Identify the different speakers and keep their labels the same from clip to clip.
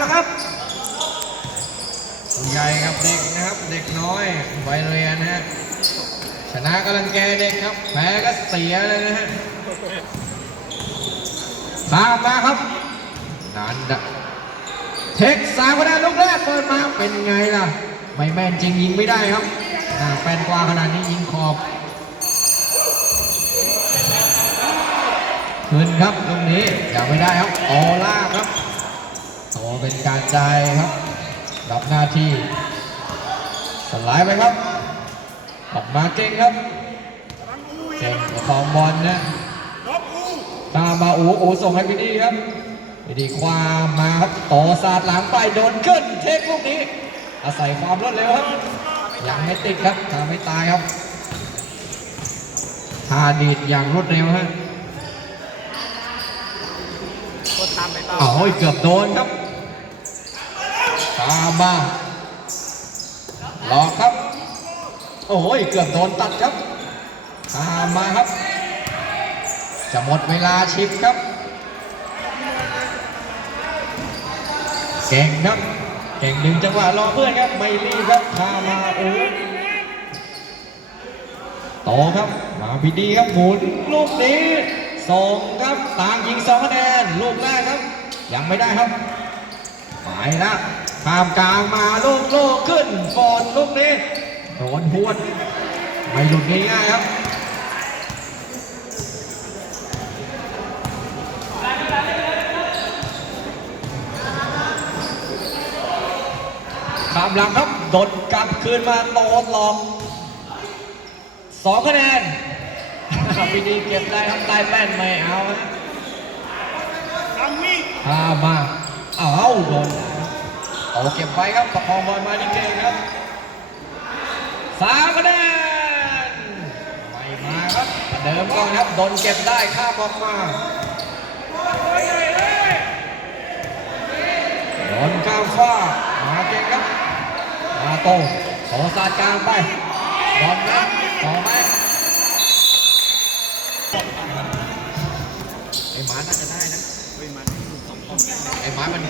Speaker 1: แล้วครับผู้ใหญ่กับเด็กนะครับ เด็กน้อยวัยเรียนนะฮะชนะกำลังแกเด็กครับแพ้ก็เสียเลยนะฮะตามมาครับนันดะเทคสามคะแนนลูกแรกเปิดมาเป็นไงล่ะ ไม่แม่นจริงยิงไม่ได้ครับแปนกว่าขนาดนี้ยิงขอบขึ้นครับตรงนี้ยังไม่ได้ครับออล่าครับ เป็นการใจายครับรับหน้าที่สไลด์ไปครับออกมาเก่งครับ เก่งประคองบอลนะตามมาอูอูส่งให้พี่ดีครับพี่ดีความมาครับโตสาดหลังไปโดนขึ้นเทคลูกนี้ อาศัยความรวดเร็วครับ ยังไม่ติดครับทำไม่ตายครับทาดีดอย่างรวดเร็วฮะ
Speaker 2: ก็ตามไปเปล่า
Speaker 1: เอาเกือบโดนครับ ตามมาหลอกครับ โอ้ยเกือบโดนตัดครับตามมาครับ จะหมดเวลาชิปครับเก่งครับเก่งดึงจังหวะรอเพื่อนครับไม่รีบครับพามาโอ้โตครับมาพีดีครับหมุนลูกนี้ส่งครับต่างยิงสองคะแนนลูกแรกครับ ยังไม่ได้ครับไปแล้ว ข้ามกลางมาลูกโลกขึ้นฟอนลูกนี้โดนหวดไม่หลุดง่ายๆครับขามหลังครับโดดกลับคืนมาโตหลอกสองคะแนนพีดีเก็บได้ทำได้แป้นไม่เอานะ
Speaker 2: ทำนี่
Speaker 1: พามาเอาโดน เอาเก็บไว้ครับประคองบอลมาดีเก่งครับสามคะแนนไม่มาครับประเดิมก่อนครับโดนเก็บได้ข้ามออกมาโดนข้ามฟ้ามาเก่งครับมาโตขอสาดกลางไปบอลนะต่อไหม ไอ้หมา
Speaker 2: มัน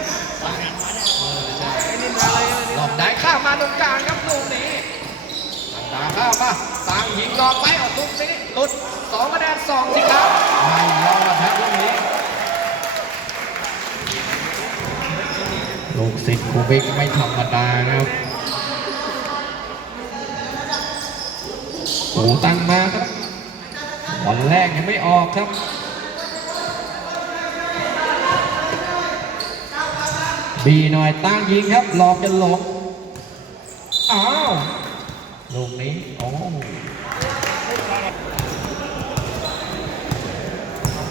Speaker 1: ใช่หลอกได้ข้ามาตรงกลางครับลูกนี้ต่างข้ามมาต่างยิงหลอกไปออกลูกนี้หลุดสองคะแนนสองสิครับไม่รอดครับลูกนี้ลูกศิษย์ครูบิ๊กไม่ธรรมดานะครับโอ้ตั้งมาครับบอลแรกยังไม่ออกครับ บีหน่อยตั้งยิงครับหลอกจะหลงอ้าวลูกนี้โอ้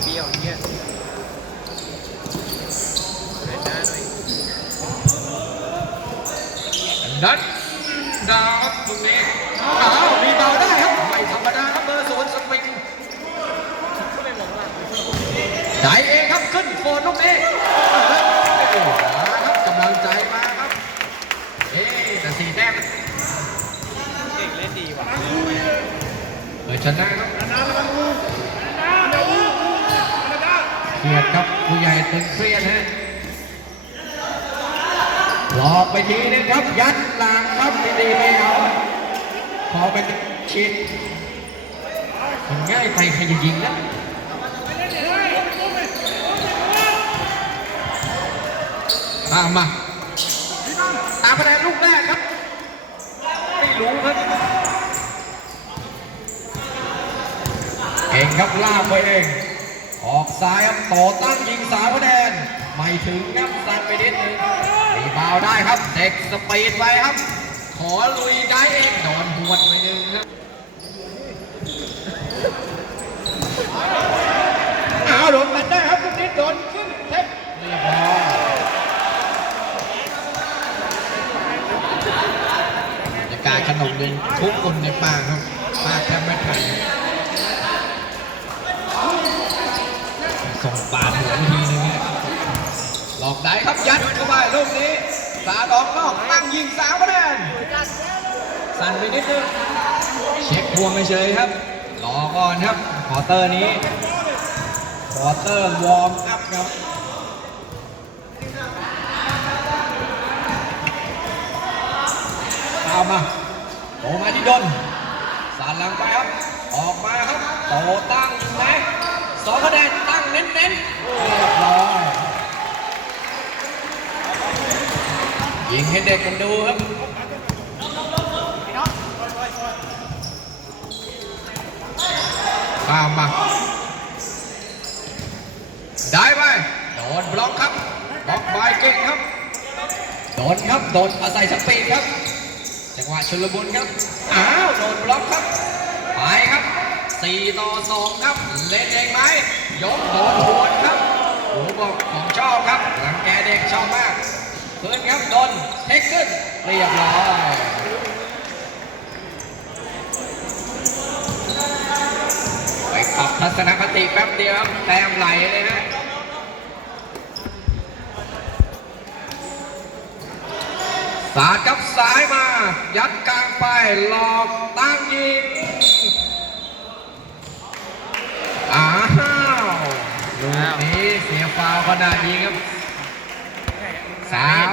Speaker 2: เปรี้ยวอย่างเงี้ยเดินหน้าหน่อย
Speaker 1: นัดดาวครับลูกนี้อ้าวมีเบาได้ครับไม่ธรรมดาครับเบอร์ศูนย์สปริง
Speaker 2: ก็ไม่บอกว่า
Speaker 1: ได้เองครับขึ้นโฟนลูกนี้โอ้โหมาครับกำลังใจมาครับเอ๊ะแต่ สี่แต้ม
Speaker 2: เก่งเล่นดีว่ะ
Speaker 1: เออชนะครับเครียดครับผู้ใหญ่ตึงเครียดฮะหลอกไปทีนึงครับ ยัดหลังครับดีๆไม่เอาขอเป็นชิดมันง่ายไปใครจะยิงนะตามมาตามคะแนนลูกแรกครับ ไม่รู้ครับ เก่งครับลากไปเอง ออกซ้ายครับต่อตั้งยิงสามคะแนนไม่ถึงครับสัดไปนิดนึงรีบาวได้ครับ เด็กสปีดไปครับ ขอลุยได้เองโดนหวดไปหนึ่งครับอ้าวโดนตัดได้ครับลูกนี้โดนขึ้นเทปเรียบร้อยบรรยากาศขนมเลยทุกคนในปากครับปากแทบไม่ทัน สองบาทหัวทีนึงเนี่ยหลอกได้ครับยัดเข้าไปลูกนี้สาดอกนอกตั้งยิงสาวคะแนนสั่นไปนิดนึงเช็คพวงไม่เฉยครับรอก่อนครับคอเตอร์นี้คอเตอร์วอร์มอัพครับตามมาโอมาที่ดนสานหลังไปครับ ออกมาครับโตตั้งไหมสองคะแนนตั้ง เน้นๆเรียบร้อยยิงให้เด็กมันดูครับข้ามมาได้ไปโดนบล็อกครับบล็อกบายเก่งครับ โดนครับ โดนอาศัยสปีดครับ จังหวะชุลมุนครับ อ้าว โดนบล็อกครับ ไปครับ 4 ต่อ 2 ครับ เล่นเองไหม ยกโดนหวนครับโอ้บอกของชอบครับรังแกเด็กชอบมากขึ้นครับโดนเทคขึ้นเรียบร้อยไปปรับทัศนคติแป๊บเดียวครับแต้มไหลเลยฮะสาดกับสายมา ยัดกลางไปหลอกตั้งยิงอ้าวลูกนี้เสียฟาวล์ ขนาดนี้ครับสาม